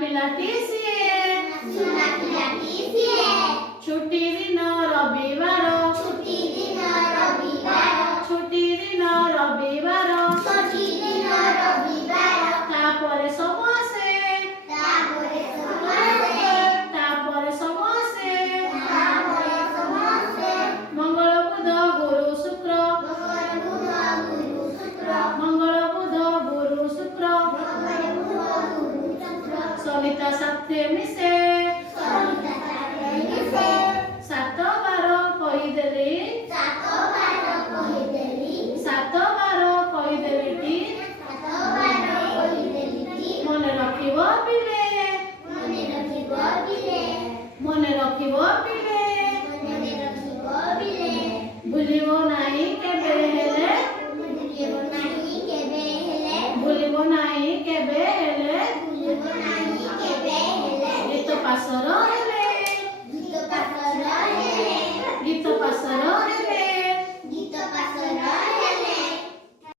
ପିଲାଟି ସିଏ ଛୁଟି ଦିନ ରବିବାର ଛୁଟି ଦିନ ରବିବାର ତାପରେ ସବୁ ଆସେ ମଙ୍ଗଳ ବୁଧ ଗୁରୁ ଶୁକ୍ର ସଳିତା ସାଥେ ମିଶେ 7 ବାର କହିଦେଲି 7 ବାର କହିଦେଲି ମନେ ରଖିବ ପିଲେ ଭୁଲିବ ନାହିଁ କେବେ ହେଲେ ଗୀତ ପାଶର